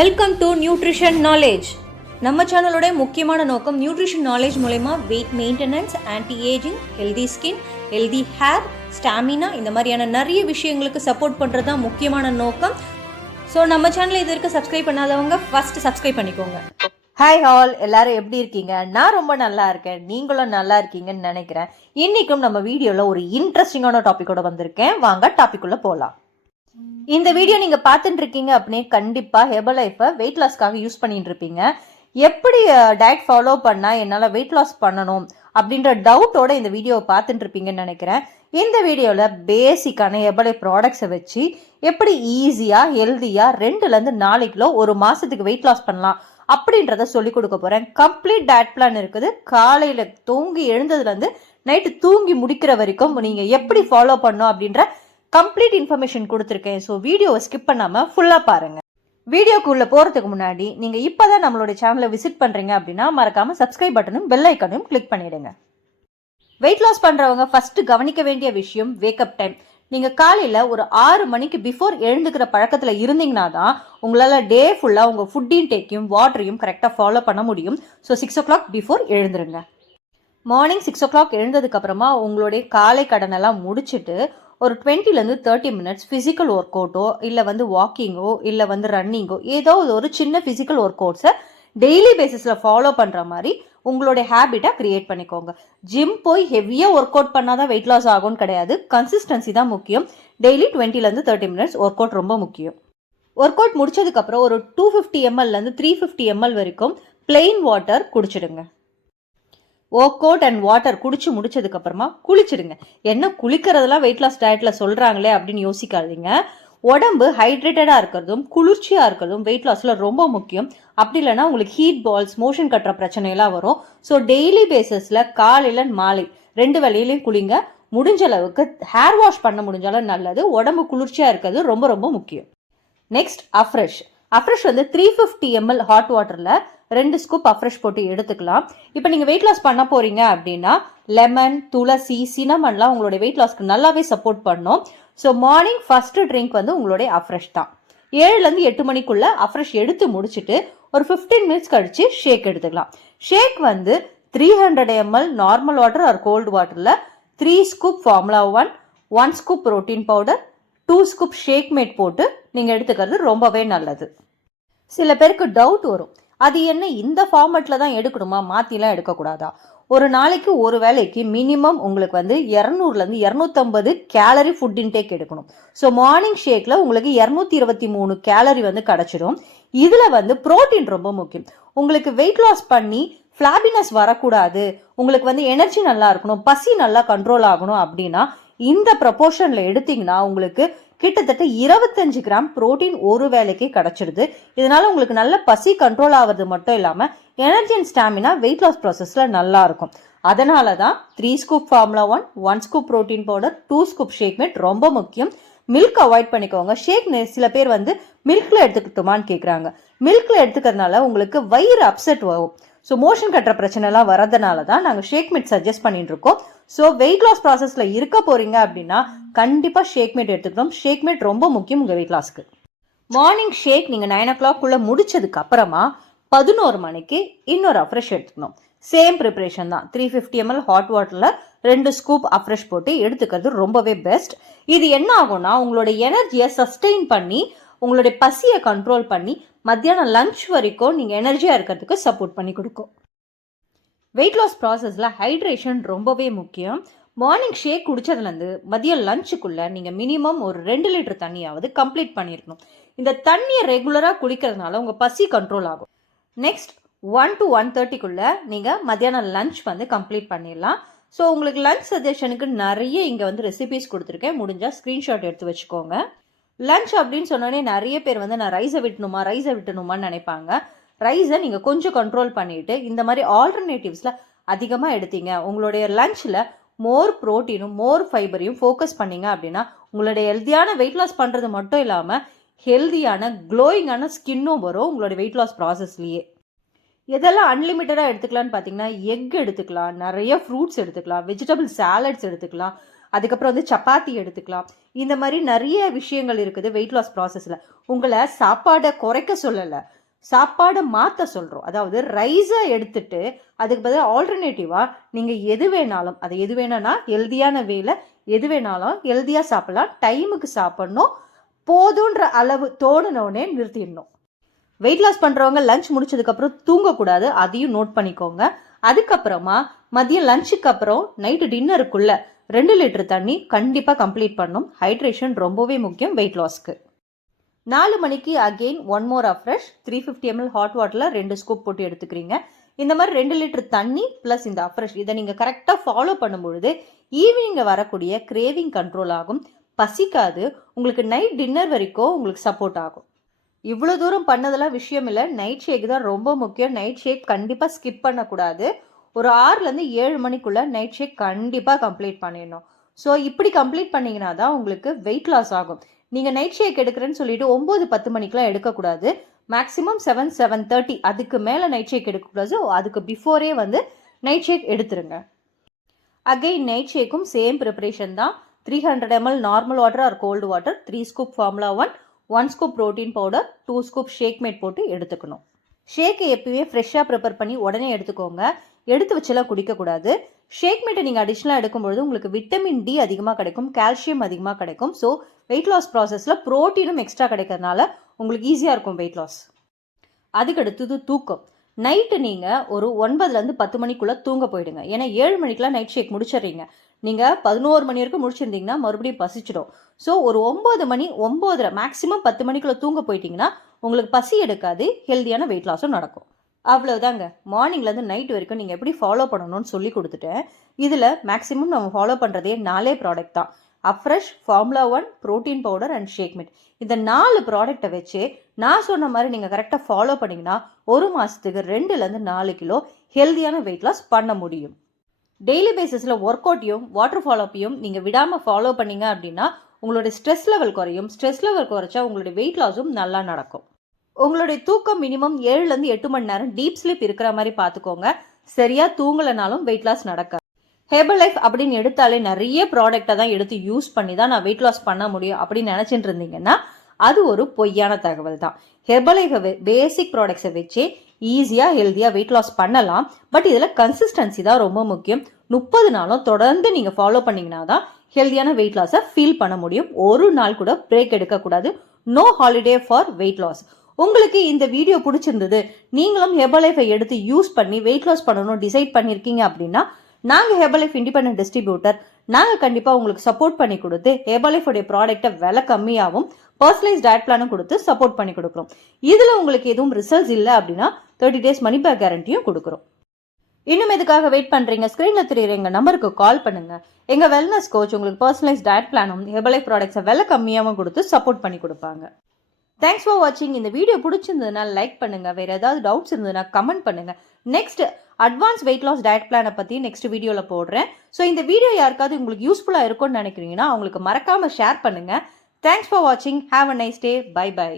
Welcome to nutrition knowledge. நம்ம சேனலோட முக்கியமான நோக்கம் நியூட்ரிஷன் நாலேஜ் மூலமா weight maintenance, anti ageing, healthy skin, healthy hair, stamina இந்த மாதிரியான நிறைய விஷயங்களுக்கு சப்போர்ட் பண்ணுறது தான் முக்கியமான நோக்கம். ஸோ நம்ம சேனலை இது வரைக்கும் சப்ஸ்கிரைப் பண்ணாதவங்க ஃபர்ஸ்ட் சப்ஸ்கிரைப் பண்ணிக்கோங்க. ஹாய் ஆல், எல்லாரும் எப்படி இருக்கீங்க? நான் ரொம்ப நல்லா இருக்கேன், நீங்களும் நல்லா இருக்கீங்கன்னு நினைக்கிறேன். இன்றைக்கும் நம்ம வீடியோவில் ஒரு இன்ட்ரெஸ்டிங்கான டாப்பிக்கோட வந்திருக்கேன். வாங்க டாபிக்குள்ளே போகலாம். இந்த வீடியோ நீங்கள் பார்த்துட்டு இருக்கீங்க அப்படின்னே கண்டிப்பாக ஹெர்பலைஃபை வெயிட் லாஸ்க்காக யூஸ் பண்ணிட்டு இருப்பீங்க. எப்படி டயட் ஃபாலோ பண்ணால் என்னால் வெயிட் லாஸ் பண்ணணும் அப்படின்ற டவுட்டோட இந்த வீடியோவை பார்த்துட்டு இருப்பீங்கன்னு நினைக்கிறேன். இந்த வீடியோவில் பேசிக்கான ஹெர்பலைஃப் ப்ராடக்ட்ஸை வச்சு எப்படி ஈஸியாக ஹெல்த்தியாக 2-4 கிலோ ஒரு மாதத்துக்கு வெயிட் லாஸ் பண்ணலாம் அப்படின்றத சொல்லிக் கொடுக்க போகிறேன். கம்ப்ளீட் டயட் பிளான் இருக்குது. காலையில் தூங்கி எழுந்ததுலேருந்து நைட்டு தூங்கி முடிக்கிற வரைக்கும் நீங்கள் எப்படி ஃபாலோ பண்ணணும் அப்படின்ற கம்ப்ளீட் இன்ஃபர்மேஷன் கொடுத்துருக்கேன். ஸோ வீடியோவை ஸ்கிப் பண்ணாமல் ஃபுல்லாக பாருங்கள். வீடியோக்குள்ளே போகிறதுக்கு முன்னாடி நீங்கள் இப்போ தான் நம்மளுடைய சேனலை விசிட் பண்ணுறீங்க அப்படின்னா மறக்காமல் சப்ஸ்கிரைப் பட்டனும் பெல் ஐக்கனையும் கிளிக் பண்ணிவிடுங்க. வெயிட் லாஸ் பண்ணுறவங்க ஃபஸ்ட்டு கவனிக்க வேண்டிய விஷயம் வேக்கப் டைம். நீங்கள் காலையில் ஒரு 6 மணிக்கு பிஃபோர் எழுந்துக்கிற பழக்கத்தில் இருந்தீங்கன்னா தான் உங்களால் டே ஃபுல்லாக உங்கள் ஃபுட் இன்டேக்கையும் வாட்டரையும் கரெக்டாக ஃபாலோ பண்ண முடியும். ஸோ 6 o'clock பிஃபோர் எழுந்துருங்க. மார்னிங் 6 o'clock எழுந்ததுக்கப்புறமா உங்களுடைய காலை கடனெல்லாம் முடிச்சுட்டு ஒரு 20-30 minutes ஃபிசிக்கல் ஒர்க் அவுட்டோ இல்லை வாக்கிங்கோ இல்லை ரன்னிங்கோ ஏதோ ஒரு சின்ன ஃபிசிக்கல் ஒர்க் அவுட்ஸை டெய்லி பேசிஸில் ஃபாலோ பண்ணுற மாதிரி உங்களுடைய ஹேபிட்டாக க்ரியேட் பண்ணிக்கோங்க. ஜிம் போய் ஹெவியாக ஒர்க் அவுட் பண்ணால் தான் வெயிட் லாஸ் ஆகும்னு கிடையாது. கன்சிஸ்டன்சி தான் முக்கியம். டெய்லி 20-30 minutes ஒர்க் அவுட் ரொம்ப முக்கியம். ஒர்க் அவுட் முடிச்சதுக்கப்புறம் ஒரு 250 ml 350 ml வரைக்கும் பிளெயின் வாட்டர் குடிச்சிடுங்க. ஒர்க் அவுட் அண்ட் வாட்டர் குடிச்சு முடிச்சதுக்கப்புறமா குளிச்சிடுங்க. என்ன குளிக்கிறதெல்லாம் வெயிட் லாஸ் டயட்டில் சொல்கிறாங்களே அப்படின்னு யோசிக்காதீங்க. உடம்பு ஹைட்ரேட்டடாக இருக்கிறதும் குளிர்ச்சியாக இருக்கிறதும் வெயிட் லாஸில் ரொம்ப முக்கியம். அப்படி இல்லைன்னா உங்களுக்கு ஹீட் பால்ஸ், மோஷன் கட்டுற பிரச்சனையெல்லாம் வரும். ஸோ டெய்லி பேசிஸில் காலையில் மாலை 2 வேளையிலையும் குளிங்க. முடிஞ்ச அளவுக்கு ஹேர் வாஷ் பண்ண முடிஞ்சாலும் நல்லது. உடம்பு குளிர்ச்சியாக இருக்கிறது ரொம்ப ரொம்ப முக்கியம். நெக்ஸ்ட் அஃப்ரெஷ் 350 ml ஹாட் வாட்டரில் 2 ஸ்கூப் அஃப்ரெஷ் போட்டு எடுத்துக்கலாம். இப்போ நீங்கள் வெயிட் லாஸ் பண்ண போகிறீங்க அப்படின்னா லெமன், துளசி, சினமன்லாம் உங்களுடைய வெயிட் லாஸ்க்கு நல்லாவே சப்போர்ட் பண்ணும். ஸோ மார்னிங் ஃபஸ்ட்டு ட்ரிங்க் உங்களுடைய அஃப்ரெஷ் தான். 7-8 மணிக்குள்ளே அஃப்ரெஷ் எடுத்து முடிச்சுட்டு ஒரு 15 minutes கழித்து ஷேக் எடுத்துக்கலாம். Shake 300 ml normal water or cold வாட்டரில் 3 scoop formula 1 scoop protein powder, 2 scoop shake mate போட்டு நீங்கள் எடுத்துக்கிறது ரொம்பவே நல்லது. சில பேருக்கு டவுட் வரும், அது என்ன இந்த ஃபார்மேட்டில் தான் எடுக்கணுமா, மாற்றிலாம் எடுக்கக்கூடாதா? ஒரு நாளைக்கு ஒரு வேளைக்கு மினிமம் உங்களுக்கு 200-250 கேலரி ஃபுட் இன்டேக் எடுக்கணும். ஸோ மார்னிங் ஷேக்கில் உங்களுக்கு 223 கேலரி கிடச்சிடும். இதில் ப்ரோட்டீன் ரொம்ப முக்கியம். உங்களுக்கு வெயிட் லாஸ் பண்ணி ஃப்ளாபினஸ் வரக்கூடாது, உங்களுக்கு எனர்ஜி நல்லா இருக்கணும், பசி நல்லா கண்ட்ரோல் ஆகணும் அப்படின்னா இந்த ப்ரப்போர்ஷனில் எடுத்தீங்கன்னா உங்களுக்கு கிட்டத்தட்ட 25 கிராம் ப்ரோட்டீன் ஒரு வேளைக்கு கிடச்சிடுது. இதனால உங்களுக்கு நல்ல பசி கண்ட்ரோல் ஆகிறது மட்டும் இல்லாமல் energy and stamina weight loss ப்ராசஸில் நல்லா இருக்கும். அதனால தான் 3 scoop formula 1 scoop protein powder, 2 scoop shake mate ரொம்ப முக்கியம். மில்க் அவாய்ட் பண்ணிக்கோங்க. ஷேக் சில பேர் மில்கில் எடுத்துக்கிட்டோமான்னு கேட்குறாங்க. மில்கில் எடுத்துக்கிறதுனால உங்களுக்கு வயிறு அப்செட் வரும். ஸோ மோஷன் கட்டுற பிரச்சனைலாம் வரதுனால தான் நாங்கள் ஷேக் மேட் சஜஸ்ட் பண்ணிட்டு இருக்கோம். ஸோ வெயிட் லாஸ் ப்ராசஸில் இருக்க போகிறீங்க அப்படின்னா கண்டிப்பாக ஷேக் மேட் எடுத்துக்கணும். ஷேக் மேட் ரொம்ப முக்கியம் உங்கள் வெயிட் லாஸ்க்கு. மார்னிங் ஷேக் நீங்கள் 9 o'clock முடிச்சதுக்கு அப்புறமா 11 மணிக்கு இன்னொரு அஃப்ரெஷ் எடுத்துக்கணும். சேம் ப்ரிப்ரேஷன் தான். 350 ml ஹாட் வாட்டரில் 2 ஸ்கூப் அஃப்ரெஷ் போட்டு எடுத்துக்கிறது ரொம்பவே பெஸ்ட். இது என்ன ஆகும்னா உங்களோட எனர்ஜியை சஸ்டெயின் பண்ணி உங்களுடைய பசியை கண்ட்ரோல் பண்ணி மத்தியானம் லஞ்ச் வரைக்கும் நீங்கள் எனர்ஜியாக இருக்கிறதுக்கு சப்போர்ட் பண்ணி கொடுக்கும். வெயிட் லாஸ் ப்ராசஸில் ஹைட்ரேஷன் ரொம்பவே முக்கியம். மார்னிங் ஷேக் குடிச்சதுலேருந்து மதியம் லஞ்சுக்குள்ளே நீங்கள் மினிமம் ஒரு 2 லிட்டர் தண்ணியாவது கம்ப்ளீட் பண்ணியிருக்கணும். இந்த தண்ணியை ரெகுலராக குடிக்கிறதுனால உங்கள் பசி கண்ட்ரோல் ஆகும். நெக்ஸ்ட் 1 to 1:30 நீங்கள் மத்தியானம் லஞ்ச் கம்ப்ளீட் பண்ணிடலாம். ஸோ உங்களுக்கு லஞ்ச் சஜஷனுக்கு நிறைய இங்கே ரெசிபிஸ் கொடுத்துருக்கேன். முடிஞ்சால் ஸ்க்ரீன்ஷாட் எடுத்து வச்சுக்கோங்க. லஞ்ச் அப்படின்னு சொன்னோடனே நிறைய பேர் நான் ரைஸை விட்டணுமான்னு நினைப்பாங்க. ரைஸை நீங்கள் கொஞ்சம் கண்ட்ரோல் பண்ணிவிட்டு இந்த மாதிரி ஆல்டர்னேட்டிவ்ஸில் அதிகமாக எடுத்தீங்க, உங்களுடைய லஞ்சில் மோர் ப்ரோட்டீனும் மோர் ஃபைபரையும் ஃபோக்கஸ் பண்ணிங்க அப்படின்னா உங்களுடைய ஹெல்த்தியான வெயிட் லாஸ் பண்ணுறது மட்டும் இல்லாமல் ஹெல்த்தியான க்ளோயிங்கான ஸ்கின்னும் வரும் உங்களுடைய வெயிட் லாஸ் ப்ராசஸ்லேயே. எதெல்லாம் அன்லிமிட்டடாக எடுத்துக்கலான்னு பார்த்தீங்கன்னா எக் எடுத்துக்கலாம், நிறைய ஃப்ரூட்ஸ் எடுத்துக்கலாம், வெஜிடபிள் சாலட்ஸ் எடுத்துக்கலாம், அதுக்கப்புறம் வந்து சப்பாத்தி எடுத்துக்கலாம். இந்த மாதிரி நிறைய விஷயங்கள் இருக்குது வெயிட் லாஸ் ப்ராசஸில். உங்களை சாப்பாடை குறைக்க சொல்லலை, சாப்பாடை மாற்ற சொல்கிறோம். அதாவது ரைஸை எடுத்துட்டு அதுக்கு பதிலாக ஆல்டர்னேட்டிவாக நீங்கள் எது வேணாலும், அது எது வேணும்னா ஹெல்தியான வேலை, எது வேணாலும் ஹெல்தியாக சாப்பிட்லாம். டைமுக்கு சாப்பிட்ணும், போதுன்ற அளவு தோணுனோடனே நிறுத்திடணும். வெயிட் லாஸ் பண்ணுறவங்க லஞ்ச் முடிச்சதுக்கப்புறம் தூங்கக்கூடாது, அதையும் நோட் பண்ணிக்கோங்க. அதுக்கப்புறமா மதியம் லஞ்சுக்கு அப்புறம் நைட்டு டின்னருக்குள்ள 2 லிட்டர் தண்ணி கண்டிப்பாக கம்ப்ளீட் பண்ணணும். ஹைட்ரேஷன் ரொம்பவே முக்கியம் வெயிட் லாஸ்க்கு. 4 மணிக்கு அகெயின் 1 மோர் அஃப்ரெஷ் 350 ml ஹாட் வாட்டரில் 2 ஸ்கூப் போட்டு எடுத்துக்கிறீங்க. இந்த மாதிரி 2 லிட்டர் தண்ணி ப்ளஸ் இந்த அஃப்ரெஷ் இதை நீங்கள் கரெக்டாக ஃபாலோ பண்ணும்பொழுது ஈவினிங்கை வரக்கூடிய கிரேவிங் கண்ட்ரோல் ஆகும், பசிக்காது, உங்களுக்கு நைட் டின்னர் வரைக்கும் உங்களுக்கு சப்போர்ட் ஆகும். இவ்வளோ தூரம் பண்ணதெல்லாம் விஷயம் இல்லை, நைட் ஷேக் தான் ரொம்ப முக்கியம். நைட் ஷேக் கண்டிப்பாக ஸ்கிப் பண்ணக்கூடாது. ஒரு 6லேருந்து 7 மணிக்குள்ளே நைட் ஷேக் கண்டிப்பாக கம்ப்ளீட் பண்ணிடணும். ஸோ இப்படி கம்ப்ளீட் பண்ணிங்கன்னா தான் உங்களுக்கு வெயிட் லாஸ் ஆகும். நீங்கள் நைட் ஷேக் எடுக்கிறேன்னு சொல்லிட்டு 9-10 மணிக்கெலாம் எடுக்கக்கூடாது. மேக்ஸிமம் 7-7:30 அதுக்கு மேலே நைட் ஷேக் எடுக்கக்கூடாது. அதுக்கு பிஃபோரே வந்து நைட் ஷேக் எடுத்துருங்க. அகெயின் நைட் ஷேக்கும் சேம் ப்ரிப்பரேஷன் தான். 300 ml normal water or cold water, 3 scoop formula 1 scoop protein powder, 2 scoop shake mate போட்டு எடுத்துக்கணும். ஷேக்கை எப்பயுமே ஃப்ரெஷ்ஷாக ப்ரிப்பேர் பண்ணி உடனே எடுத்துக்கோங்க, எடுத்து வச்செல்லாம் குடிக்கக்கூடாது. ஷேக் மேட்டை நீங்கள் அடிஷ்னலாக எடுக்கும்பொழுது உங்களுக்கு விட்டமின் டி அதிகமாக கிடைக்கும், கால்சியம் அதிகமாக கிடைக்கும். ஸோ வெயிட் லாஸ் ப்ராசஸில் ப்ரோட்டீனும் எக்ஸ்ட்ரா கிடைக்கிறதுனால உங்களுக்கு ஈஸியாக இருக்கும் வெயிட் லாஸ். அதுக்கடுத்தது தூக்கம். நைட்டு நீங்கள் ஒரு 9லேருந்து 10 மணிக்குள்ளே தூங்க போயிடுங்க. ஏன்னா 7 மணிக்கெலாம் நைட் ஷேக் முடிச்சிடுறீங்க. நீங்கள் 11 மணி வரைக்கும் முடிச்சிருந்தீங்கன்னா மறுபடியும் பசிச்சிடும். ஸோ ஒரு 9 மணி 9:30 மேக்ஸிமம் 10 மணிக்குள்ளே தூங்க போயிட்டீங்கன்னா உங்களுக்கு பசி எடுக்காது, ஹெல்தியான வெயிட் லாஸும் நடக்கும். அவ்வளோதாங்க. மார்னிங்லேருந்து நைட் வரைக்கும் நீங்கள் எப்படி ஃபாலோ பண்ணணும்னு சொல்லி கொடுத்துட்டேன். இதில் மேக்ஸிமம் நம்ம ஃபாலோ பண்ணுறதே 4 ப்ராடக்ட் தான். Afresh, formula 1, protein powder and shake mate. இந்த 4 ப்ராடக்டை வச்சு நான் சொன்ன மாதிரி நீங்கள் கரெக்டாக ஃபாலோ பண்ணிங்கன்னா ஒரு மாதத்துக்கு 2லேருந்து 4 கிலோ ஹெல்தியான வெயிட் லாஸ் பண்ண முடியும். டெய்லி பேசிஸில் ஒர்க் அவுட்டையும் வாட்டர் ஃபாலோப்பையும் நீங்கள் விடாமல் ஃபாலோ பண்ணிங்க அப்படின்னா உங்களுடைய ஸ்ட்ரெஸ் லெவல் குறையும். ஸ்ட்ரெஸ் லெவல் குறைச்சா உங்களுடைய வெயிட் லாஸும் நல்லா நடக்கும். உங்களுடைய தூக்கம் மினிமம் 7லேருந்து 8 மணி நேரம் டீப் ஸ்லீப் இருக்கிற மாதிரி பார்த்துக்கோங்க. சரியாக தூங்கலைனாலும் வெயிட் லாஸ் நடக்காது. ஹெர்பல் லைஃப் அப்படின்னு எடுத்தாலே நிறைய ப்ராடக்டை தான் எடுத்து யூஸ் பண்ணி தான் நான் வெயிட் லாஸ் பண்ண முடியும் அப்படின்னு நினச்சிட்டு இருந்தீங்கன்னா அது ஒரு பொய்யான தகவல் தான். ஹெர்பல் லைஃப் பேசிக் ப்ராடக்ட்ஸை வச்சே ஈஸியாக ஹெல்த்தியாக வெயிட் லாஸ் பண்ணலாம். பட் இதில் கன்சிஸ்டன்சி தான் ரொம்ப முக்கியம். 30 நாளும் தொடர்ந்து நீங்கள் ஃபாலோ பண்ணிங்கன்னா தான் ஹெல்த்தியான வெயிட் லாஸை ஃபீல் பண்ண முடியும். ஒரு நாள் கூட பிரேக் எடுக்கக்கூடாது. No holiday for weight loss. உங்களுக்கு இந்த வீடியோ பிடிச்சிருந்தது, நீங்களும் ஹெர்பல் லைஃபை எடுத்து யூஸ் பண்ணி வெயிட் லாஸ் பண்ணணும்னு டிசைட் பண்ணியிருக்கீங்க அப்படின்னா நாங்கள் ஹெர்பல் லைஃப் இண்டிபெண்டன்ட் டிஸ்ட்ரிபியூட்டர், நாங்கள் கண்டிப்பாக உங்களுக்கு சப்போர்ட் பண்ணி கொடுத்து ஹெர்பல் லைஃபோடைய ப்ராடக்ட்டை விலை கம்மியாகவும் பர்சனலைஸ் டயட் பிளானும் கொடுத்து சப்போர்ட் பண்ணி கொடுக்குறோம். இதில் உங்களுக்கு எதுவும் ரிசல்ட்ஸ் இல்லை அப்படின்னா 30 days மணி பேக் கேரண்டியும் கொடுக்குறோம். இன்னும் எதுக்காக வெயிட் பண்ணுறீங்க? ஸ்க்ரீனில் தெரியுற எங்கள் நம்பருக்கு கால் பண்ணுங்கள். எங்கள் வெல்னஸ் கோச் உங்களுக்கு பர்சனலைஸ் டயட் பிளானும் ஹெர்பல் லைஃப் ப்ராடக்ட்ஸை விலை கம்மியாகவும் கொடுத்து சப்போர்ட் பண்ணி கொடுப்பாங்க. தேங்க்ஸ் ஃபார் வாட்சிங். இந்த வீடியோ பிடிச்சிருந்ததுனா லைக் பண்ணுங்கள். வேறு ஏதாவது டவுட்ஸ் இருந்ததுன்னா கமெண்ட் பண்ணுங்கள். Next advance weight loss diet பிளானை பற்றி நெக்ஸ்ட் வீடியோவில் போடுறேன். ஸோ இந்த வீடியோ யாருக்காவது உங்களுக்கு யூஸ்ஃபுல்லாக இருக்கும்னு நினைக்கிறீங்கன்னா அவங்களுக்கு மறக்காமல் ஷேர் பண்ணுங்கள். தேங்க்ஸ் ஃபார் வாட்சிங். Have a nice day. Bye by.